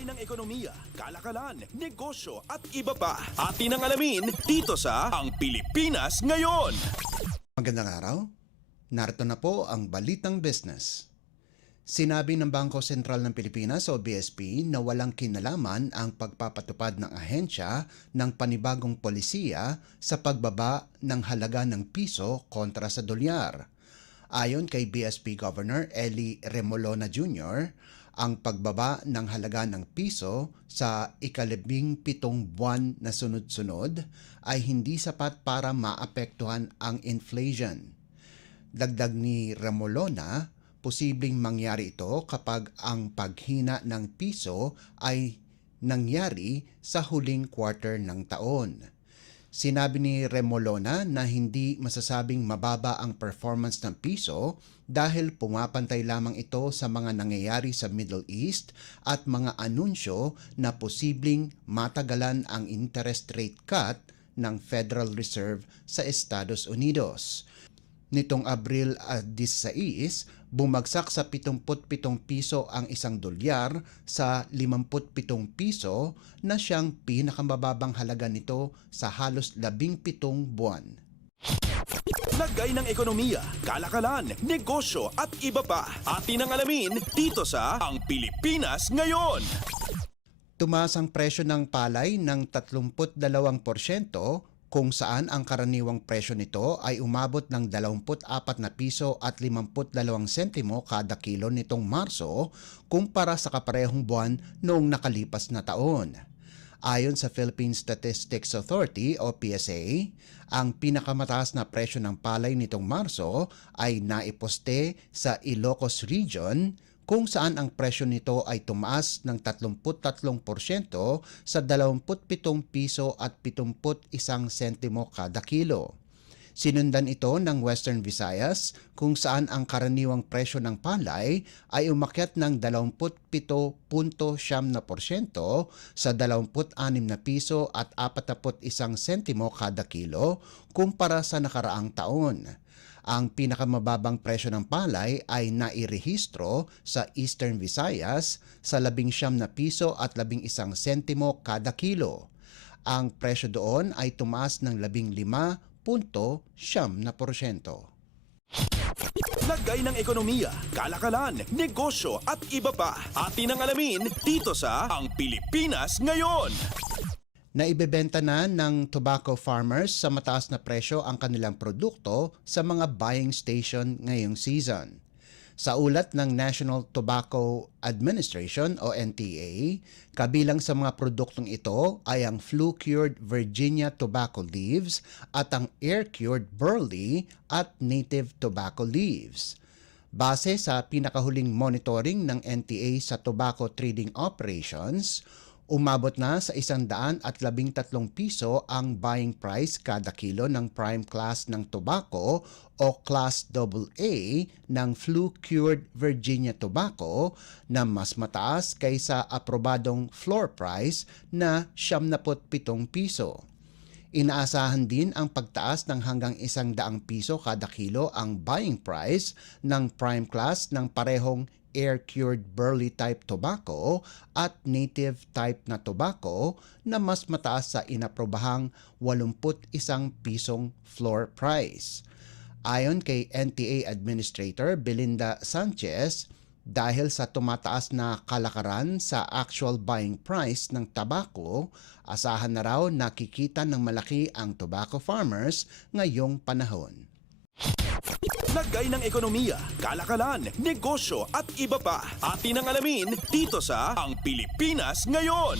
Lagay ng ekonomiya, kalakalan, negosyo at iba pa. Atin ang alamin dito sa Ang Pilipinas Ngayon. Magandang araw. Narito na po ang Balitang Business. Sinabi ng Bangko Sentral ng Pilipinas o BSP na walang kinalaman ang pagpapatupad ng ahensya ng panibagong polisiya sa pagbaba ng halaga ng piso kontra sa dolyar. Ayon kay BSP Governor Eli Remolona Jr., ang pagbaba ng halaga ng piso sa ika-17 buwan na sunod-sunod ay hindi sapat para maapektuhan ang inflation. Dagdag ni Remolona, posibleng mangyari ito kapag ang paghina ng piso ay nangyari sa huling quarter ng taon. Sinabi ni Remolona na hindi masasabing mababa ang performance ng piso dahil pumapantay lamang ito sa mga nangyayari sa Middle East at mga anunsyo na posibleng matagalan ang interest rate cut ng Federal Reserve sa Estados Unidos. Nitong Abril 16, bumagsak sa 77 piso ang isang dolyar sa 57 piso na siyang pinakamababang halaga nito sa halos 17 buwan. Lagay ng ekonomiya, kalakalan, negosyo at iba pa. Atin ang alamin dito sa Ang Pilipinas Ngayon. Tumaas ang presyo ng palay ng 32%, kung saan ang karaniwang presyo nito ay umabot ng 24 na piso at 52 sentimo kada kilo nitong Marso kumpara sa kaparehong buwan noong nakalipas na taon. Ayon sa Philippine Statistics Authority o PSA, ang pinakamataas na presyo ng palay nitong Marso ay naiposte sa Ilocos Region, kung saan ang presyo nito ay tumaas ng 33% sa 27 piso at 71 sentimo kada kilo. Sinundan ito ng Western Visayas, kung saan ang karaniwang presyo ng palay ay umakyat ng 27.7% sa 26 na piso at 41 sentimo kada kilo kumpara sa nakaraang taon. Ang pinakamababang presyo ng palay ay nairehistro sa Eastern Visayas sa 19 na piso at 11 sentimo kada kilo. Ang presyo doon ay tumaas ng 15.7%. Lagay ng ekonomiya, kalakalan, negosyo at iba pa. Atin ang alamin dito sa Ang Pilipinas Ngayon. Naibebenta na ng tobacco farmers sa mataas na presyo ang kanilang produkto sa mga buying station ngayong season. Sa ulat ng National Tobacco Administration o NTA, kabilang sa mga produktong ito ay ang flue-cured Virginia tobacco leaves at ang air-cured burley at native tobacco leaves. Base sa pinakahuling monitoring ng NTA sa tobacco trading operations, umabot na sa 113 piso ang buying price kada kilo ng prime class ng tobacco o Class AA ng flue-cured Virginia tobacco na mas mataas kaysa aprobadong floor price na 77 piso. Inaasahan din ang pagtaas ng hanggang 100 piso kada kilo ang buying price ng prime class ng parehong air-cured burley type tobacco at native type na tobacco na mas mataas sa inaprobahang 81 pisong floor price. Ayon kay NTA Administrator Belinda Sanchez, dahil sa tumataas na kalakaran sa actual buying price ng tabako, asahan na raw nakikita ng malaki ang tobacco farmers ngayong panahon. Lagay ng ekonomiya, kalakalan, negosyo at iba pa. Atin ang alamin dito sa Ang Pilipinas Ngayon.